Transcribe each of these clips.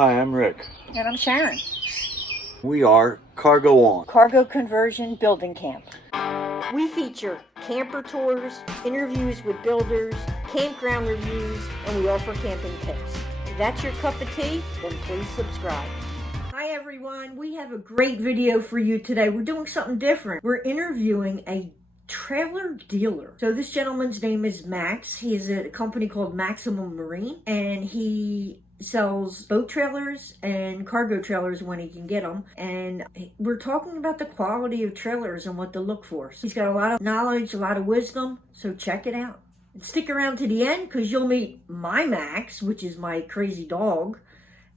Hi, I'm Rick. And I'm Sharon. We are Cargo On. Cargo Conversion Building Camp. We feature camper tours, interviews with builders, campground reviews, and we offer camping tips. If that's your cup of tea, then please subscribe. Hi everyone, we have a great video for you today. We're doing something different. We're interviewing a trailer dealer. So this gentleman's name is Max. He has a company called Maximum Marine, and he sells boat trailers and cargo trailers when he can get them. And we're talking about the quality of trailers and what to look for. He's got a lot of knowledge, a lot of wisdom, so check it out. And stick around to the end because you'll meet my Max, which is my crazy dog,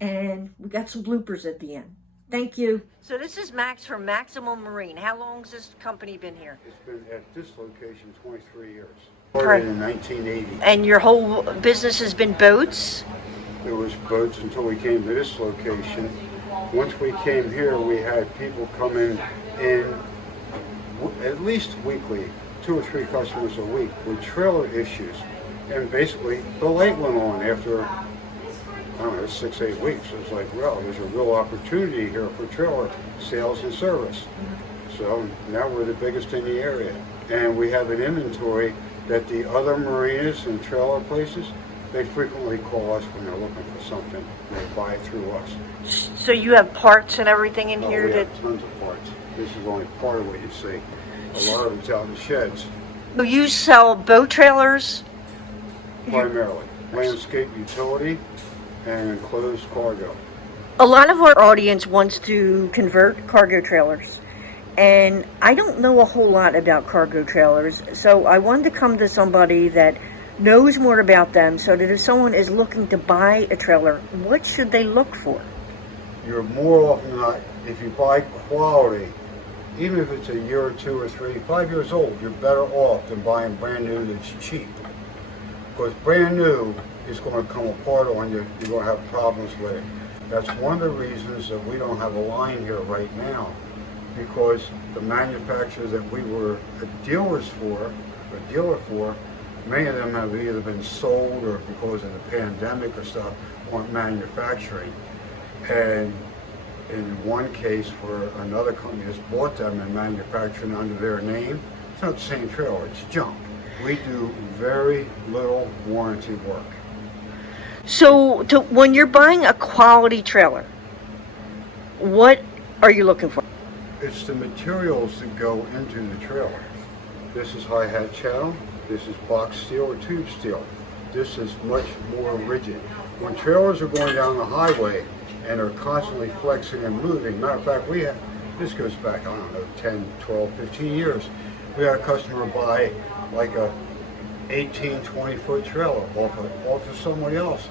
and we got some bloopers at the end. Thank you. So this is Max from Maximum Marine. How long has this company been here? It's been at this location 23 years. Started in 1980. And your whole business has been boats? There was boats until we came to this location. Once we came here, we had people coming in at least weekly, 2 or 3 customers a week with trailer issues. And basically, the light went on after, I don't know, 6, 8 weeks. It was like, well, there's a real opportunity here for trailer sales and service. So now we're the biggest in the area. And we have an inventory that the other marinas and trailer places, they frequently call us when they're looking for something. They buy it through us. So you have parts and everything in here? We have tons of parts. This is only part of what you see. A lot of it's out in the sheds. So you sell boat trailers? Primarily. Landscape utility and enclosed cargo. A lot of our audience wants to convert cargo trailers. And I don't know a whole lot about cargo trailers. So I wanted to come to somebody that knows more about them, so that if someone is looking to buy a trailer, what should they look for? You're more often than not, if you buy quality, even if it's a year or 2 or 3, 5 years old, you're better off than buying brand new that's cheap. Because brand new is going to come apart on you, you're going to have problems with it. That's one of the reasons that we don't have a line here right now, because the manufacturers that we were dealers for, or dealer for, many of them have either been sold or because of the pandemic or stuff, weren't manufacturing. And in one case where another company has bought them and manufacturing under their name, it's not the same trailer, it's junk. We do very little warranty work. So when you're buying a quality trailer, what are you looking for? It's the materials that go into the trailer. This is high-hat channel. This is box steel or tube steel. This is much more rigid. When trailers are going down the highway and are constantly flexing and moving, matter of fact, this goes back, I don't know, 10, 12, 15 years. We had a customer buy like a 18, 20-foot trailer off of somebody else.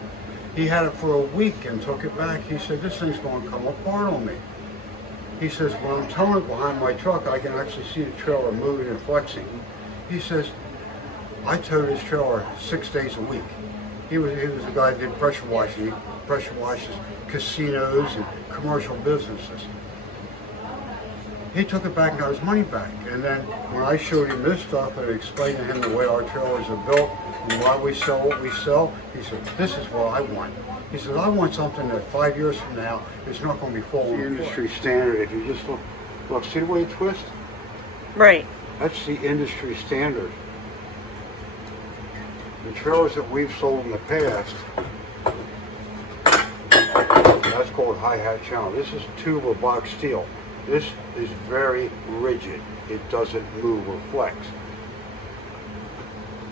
He had it for a week and took it back. He said, this thing's going to come apart on me. He says, when I'm towing it behind my truck, I can actually see the trailer moving and flexing. He says, I towed his trailer 6 days a week. He was a guy that did pressure washing. He pressure washes casinos and commercial businesses. He took it back and got his money back. And then when I showed him this stuff and explained to him the way our trailers are built and why we sell what we sell, he said, this is what I want. He said, I want something that 5 years from now is not going to be falling. The industry standard, if you just look, see the way it twists? Right. That's the industry standard. The trailers that we've sold in the past, that's called high-hat channel. This is tube or box steel. This is very rigid. It doesn't move or flex.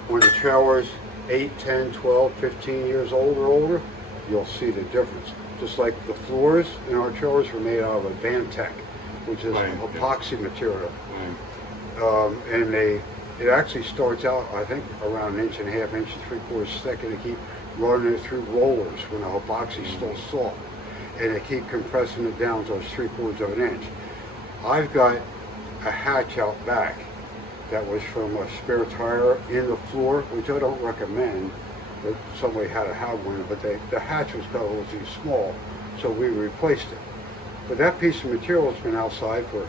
When the trailer's 8, 10, 12, 15 years old or older, you'll see the difference. Just like the floors in our trailers were made out of a Vantec, which is an epoxy material. And it actually starts out, I think, around 1.5 inches, 3/4 thick, and they keep running it through rollers when the epoxy's still soft. And they keep compressing it down to 3/4 inch. I've got a hatch out back that was from a spare tire in the floor, which I don't recommend, but somebody had to have one, but the hatch was cut a little too small, so we replaced it. But that piece of material has been outside for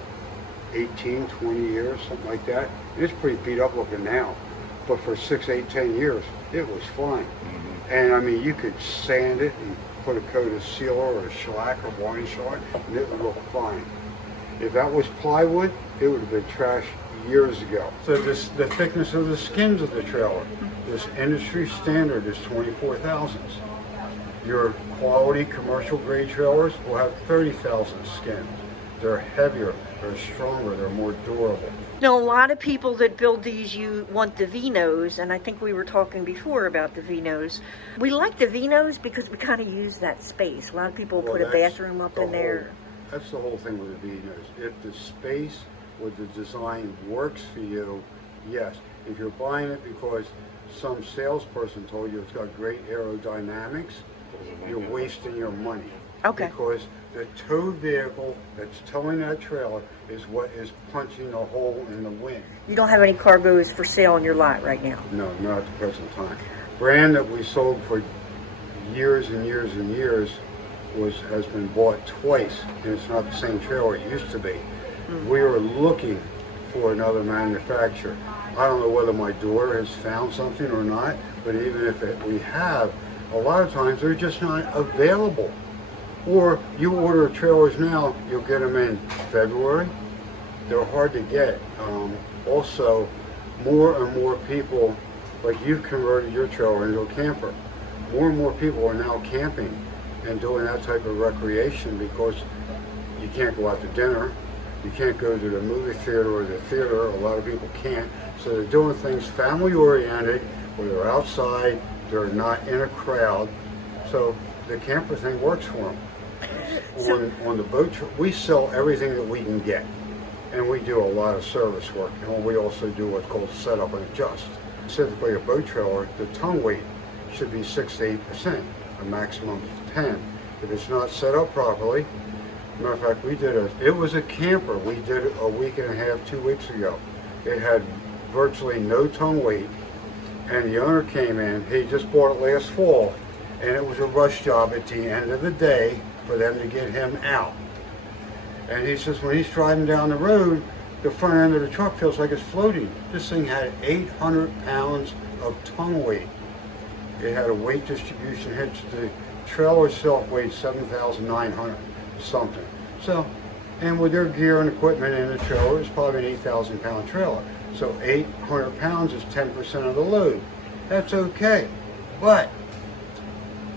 18, 20 years, something like that. It's pretty beat up looking now, but for 6, 8, 10 years, it was fine. And I mean, you could sand it and put a coat of sealer or shellac or varnish on it, and it would look fine. If that was plywood, it would have been trashed years ago. So the thickness of the skins of the trailer, this industry standard is 24 thousandths. Your quality commercial grade trailers will have 30,000 skins. They're heavier, they're stronger, they're more durable. Now, a lot of people that build these, you want the V-nose, and I think we were talking before about the V-nose. We like the V-nose because we kind of use that space. A lot of people put a bathroom up in there. That's the whole thing with the V-nose. If the space or the design works for you, yes. If you're buying it because some salesperson told you it's got great aerodynamics, you're wasting your money. Okay. Because the towed vehicle that's towing that trailer is what is punching a hole in the wind. You don't have any cargoes for sale on your lot right now? No, not at the present time. Brand that we sold for years and years and years has been bought twice, and it's not the same trailer it used to be. We are looking for another manufacturer. I don't know whether my daughter has found something or not, but even if we have, a lot of times they're just not available. Or you order trailers now, you'll get them in February. They're hard to get. Also, more and more people, like you've converted your trailer into a camper. More and more people are now camping and doing that type of recreation because you can't go out to dinner. You can't go to the movie theater or the theater. A lot of people can't. So they're doing things family oriented, where they're outside, they're not in a crowd. So the camper thing works for them. On the boat, we sell everything that we can get, and we do a lot of service work, and we also do what's called set up and adjust. Specifically a boat trailer, the tongue weight should be 6 to 8%, a maximum of 10. If it's not set up properly, matter of fact, it was a camper, we did it a week and a half, 2 weeks ago. It had virtually no tongue weight, and the owner came in, he just bought it last fall, and it was a rush job at the end of the day for them to get him out. And he says when he's driving down the road, the front end of the truck feels like it's floating. This thing had 800 pounds of tongue weight. It had a weight distribution hitch. The trailer itself weighed 7,900 something. So, and with their gear and equipment in the trailer, it's probably an 8,000 pound trailer. So 800 pounds is 10% of the load. That's okay. But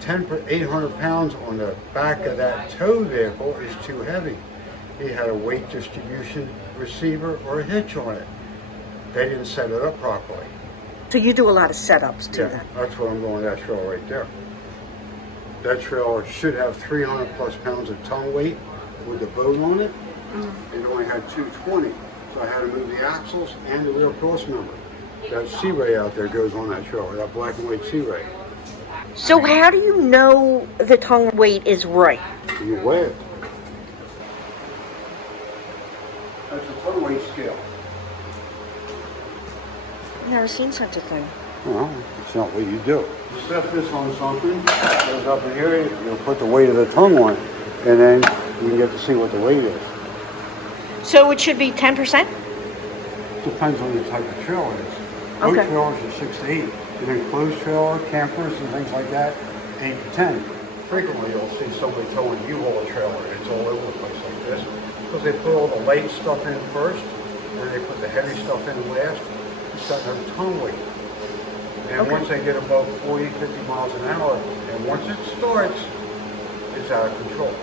800 pounds on the back of that tow vehicle is too heavy. He had a weight distribution receiver or a hitch on it. They didn't set it up properly. So you do a lot of setups too then? That's what I'm going with that trailer right there. That trailer should have 300 plus pounds of tongue weight with the boat on it. It only had 220. So I had to move the axles and the rear cross member. That C-ray out there goes on that trailer, that black and white C-ray. So how do you know the tongue weight is right? You weigh it. That's a tongue weight scale. I've never seen such a thing. Well, it's not what you do. You set this on something, it goes up in here, you'll put the weight of the tongue on it, and then you can get to see what the weight is. So it should be 10%? Depends on the type of trailer it is. Boat trailers are 6 to 8. And then closed trailer, campers, and things like that, 8 to 10. Frequently you'll see somebody towing U-Haul trailer. It's all over the place like this. Because they put all the light stuff in first, and then they put the heavy stuff in last. It's got no tongue weight. And once they get above 40, 50 miles an hour, and once it starts, it's out of control.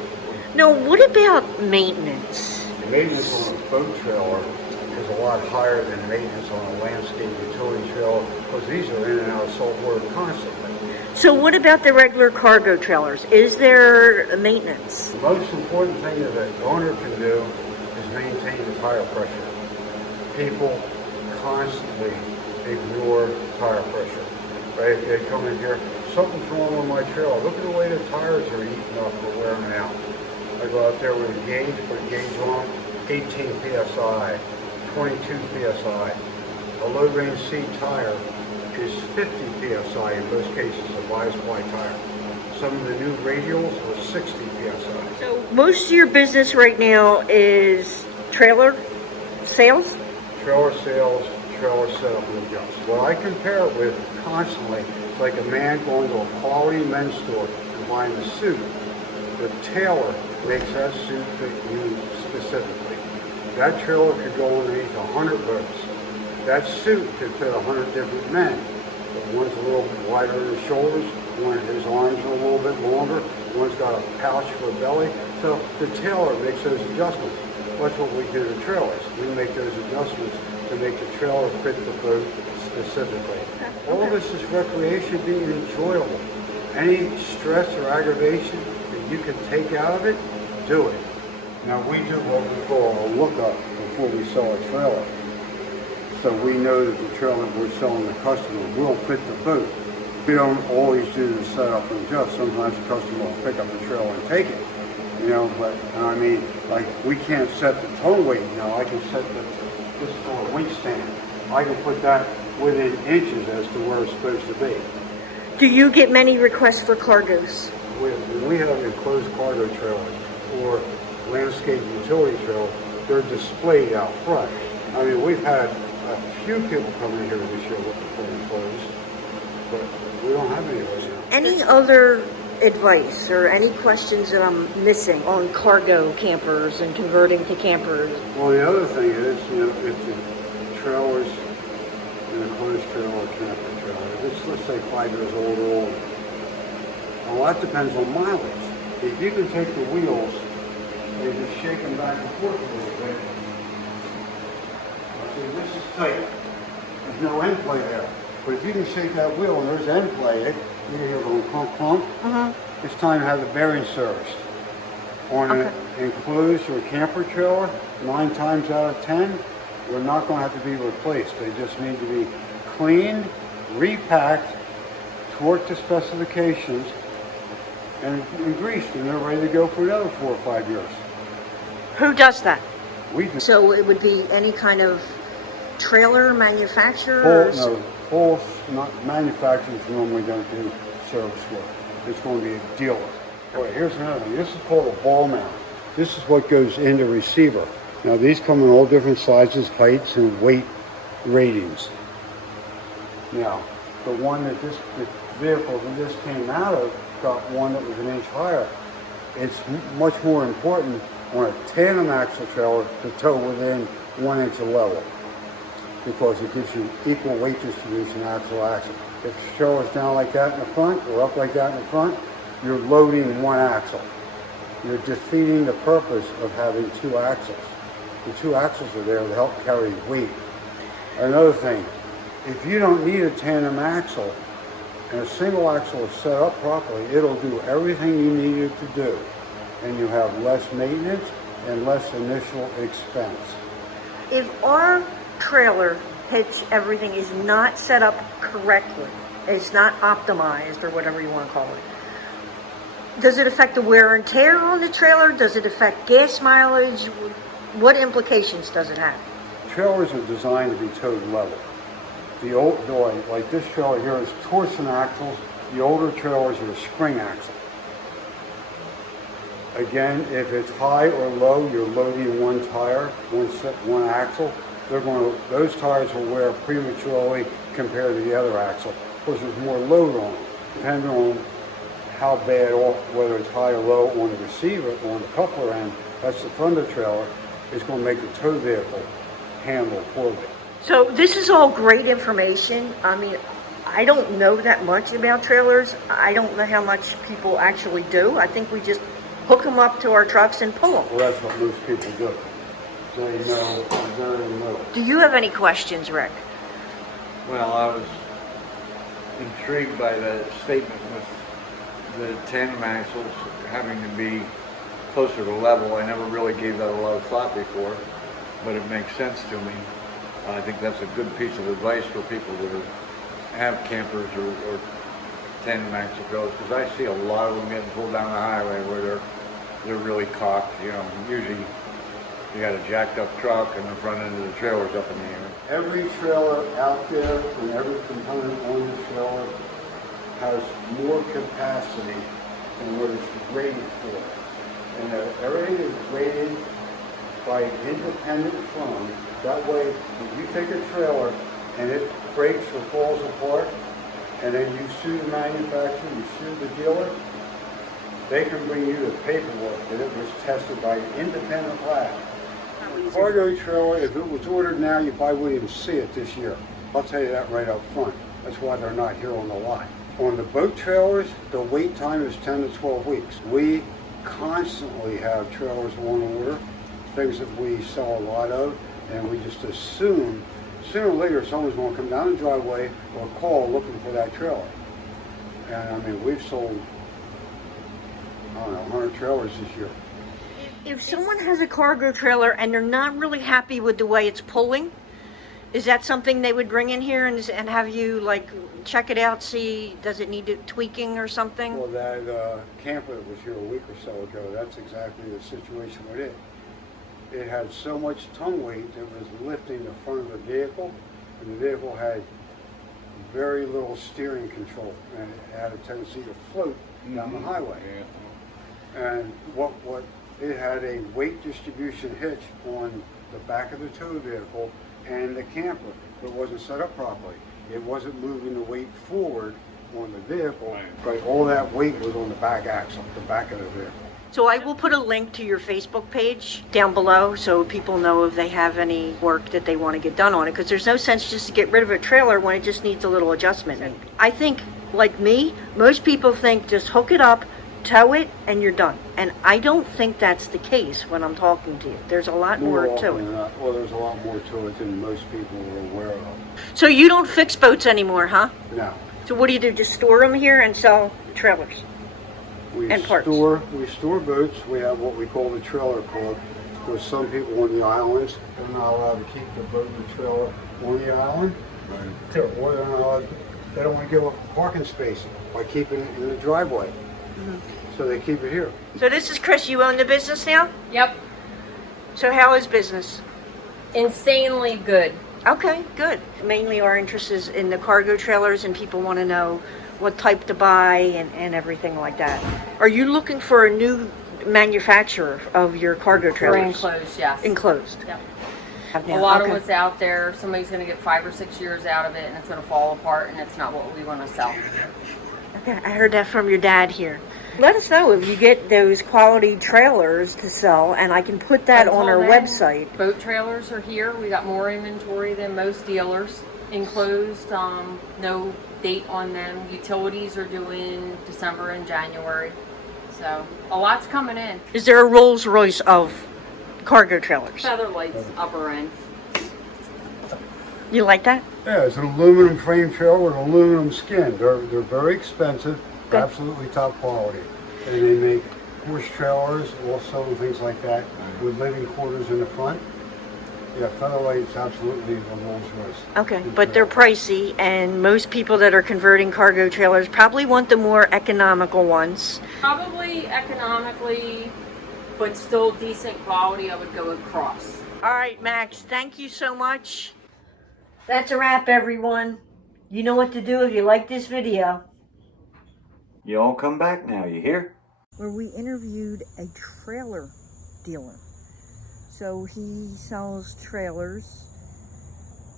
Now, what about maintenance? Maintenance on a boat trailer is a lot higher than maintenance on a landscape utility trailer because these are in and out of salt water constantly. So what about the regular cargo trailers? Is there maintenance? The most important thing that an owner can do is maintain the tire pressure. People constantly ignore tire pressure. Right? If they come in here, something's wrong with my trailer. Look at the way the tires are eating up or wearing out. I go out there with a gauge, put a gauge on, 18 psi. 22 psi. A low range C tire is 50 psi in most cases, a bias ply tire. Some of the new radials are 60 psi. So most of your business right now is trailer sales? Trailer sales, trailer setup and adjust. What I compare it with constantly is like a man going to a quality men's store and buying a suit, the tailor makes that suit fit you specifically. That trailer could go underneath 100 boats. That suit could fit 100 different men. But one's a little wider in the shoulders, one his arms are a little bit longer, one's got a pouch for a belly. So the tailor makes those adjustments. That's what we do to trailers. We make those adjustments to make the trailer fit the boat specifically. All this is recreation being enjoyable. Any stress or aggravation that you can take out of it, do it. Now we do what we call a lookup before we sell a trailer. So we know that the trailer we're selling the customer will fit the boat. We don't always do the setup and adjust. Sometimes the customer will pick up the trailer and take it. You know, but I mean, like we can't set the tow weight now. I can set this is called a winch stand. I can put that within inches as to where it's supposed to be. Do you get many requests for cargoes? When we have enclosed cargo trailers or landscape utility trailers, they're displayed out front. I mean, we've had a few people come in here this year looking for enclosed, but we don't have any right now. Any other advice or any questions that I'm missing on cargo campers and converting to campers? Well, the other thing is, you know, if the trailer's an enclosed trailer or camper trailer, if it's, let's say, 5 years old or older, a lot depends on mileage. If you can take the wheels and just shake them back and forth a little bit, see, this is tight. There's no end play there. But if you can shake that wheel and there's end play, you hear it going clunk clunk. It's time to have the bearing serviced. On an enclosed or camper trailer, 9 times out of 10, they're not going to have to be replaced. They just need to be cleaned, repacked, torqued to specifications, and greased, and they're ready to go for another 4 or 5 years. Who does that? We do. So it would be any kind of trailer manufacturer? Full manufacturers normally don't do service work. It's going to be a dealer. All right, here's another thing. This is called a ball mount. This is what goes in the receiver. Now these come in all different sizes, heights, and weight ratings. Now, the one that the vehicle that this came out of got one that was an inch higher. It's much more important on a tandem axle trailer to tow within 1 inch of level, because it gives you equal weight distribution axle to axle. If the trailer's down like that in the front or up like that in the front, you're loading one axle. You're defeating the purpose of having 2 axles. The 2 axles are there to help carry weight. Another thing, if you don't need a tandem axle and a single axle is set up properly, it'll do everything you need it to do, and you have less maintenance and less initial expense. If our trailer hitch, everything is not set up correctly, it's not optimized or whatever you want to call it, does it affect the wear and tear on the trailer? Does it affect gas mileage? What implications does it have? Trailers are designed to be towed level. The old, like this trailer here is torsion axles. The older trailers are spring axle. Again, if it's high or low, you're loading one tire, one axle. Those tires will wear prematurely compared to the other axle, because there's more load on them. Depending on how bad, whether it's high or low on the receiver, on the coupler end, that's the front of the trailer, is going to make the tow vehicle handle poorly. So this is all great information. I mean, I don't know that much about trailers. I don't know how much people actually do. I think we just hook them up to our trucks and pull them. Well, that's what most people do. They know very little. Do you have any questions, Rick? Well, I was intrigued by the statement with the tandem axles having to be closer to level. I never really gave that a lot of thought before, but it makes sense to me. I think that's a good piece of advice for people that have campers or tandem axle trailers, because I see a lot of them getting pulled down the highway where they're really cocked. You know, usually you got a jacked up truck and the front end of the trailer's up in the air. Every trailer out there and every component on the trailer has more capacity than what it's rated for. And everything is rated by an independent firm. That way, if you take a trailer and it breaks or falls apart, and then you sue the manufacturer, you sue the dealer, They can bring you the paperwork that it was tested by an independent lab. Cargo trailer, if it was ordered now, you probably wouldn't even see it this year. I'll tell you that right up front. That's why they're not here on the lot. On the boat trailers, the wait time is 10 to 12 weeks. We constantly have trailers on order, things that we sell a lot of, and we just assume sooner or later someone's going to come down the driveway or call looking for that trailer. And I mean, we've sold, I don't know, 100 trailers this year. If someone has a cargo trailer and they're not really happy with the way it's pulling, is that something they would bring in here and have you like check it out, see does it need tweaking or something? Well, that camper that was here a week or so ago, that's exactly the situation with it. It had so much tongue weight that was lifting the front of the vehicle, and the vehicle had very little steering control, and it had a tendency to float down the highway. And what it had a weight distribution hitch on the back of the tow vehicle and the camper, but it wasn't set up properly. It wasn't moving the weight forward on the vehicle, but all that weight was on the back axle, the back of the vehicle. So I will put a link to your Facebook page down below so people know if they have any work that they want to get done on it, because there's no sense just to get rid of a trailer when it just needs a little adjustment. And I think, like me, most people think just hook it up, tow it, and you're done. And I don't think that's the case when I'm talking to you. There's a lot more to it. Well, there's a lot more to it than most people are aware of. So you don't fix boats anymore, huh? No. So what do? Just store them here and sell trailers? We And parts. We store boats. We have what we call the trailer club. There's some people on the islands, they're not allowed to keep the boat and the trailer on the island. Right. Or they're not allowed, they don't want to give up parking space by keeping it in the driveway. Mm-hmm. So they keep it here. So this is Chris. You own the business now? Yep. So how is business? Insanely good. Okay, good. Mainly our interest is in the cargo trailers, and people want to know what type to buy and everything like that. Are you looking for a new manufacturer of your cargo For trailers? enclosed, yes. Enclosed. Yep. Yeah, A lot of okay. what's out there, somebody's going to get 5 or 6 years out of it, and it's going to fall apart, and it's not what we want to sell. Okay, I heard that from your dad here. Let us know if you get those quality trailers to sell, and I can put that on our Until then, website. Boat trailers are here. We got more inventory than most dealers. Enclosed, no date on them. Utilities are due in December and January. So a lot's coming in. Is there a Rolls Royce of cargo trailers? Feather lights, upper end. You like that? Yeah, it's an aluminum frame trailer with aluminum skin. They're very expensive, Good. absolutely top quality. And they make horse trailers also and things like that with living quarters in the front. Yeah, Featherlight's absolutely a Rolls Royce. Okay, but they're pricey, and most people that are converting cargo trailers probably want the more economical ones. Probably economically, but still decent quality, I would go across. All right, Max, thank you so much. That's a wrap, everyone. You know what to do if you like this video. You all come back now, you hear? Where we interviewed a trailer dealer. So he sells trailers.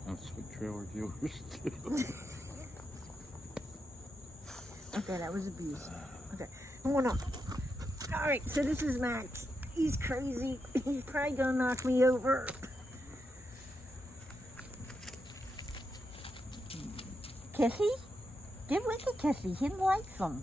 That's what trailer dealers do. Okay, that was abuse. Okay, come on up. All right, so this is Max. He's crazy. He's probably gonna knock me over. Kissy? Give Rick a kissy. He likes them.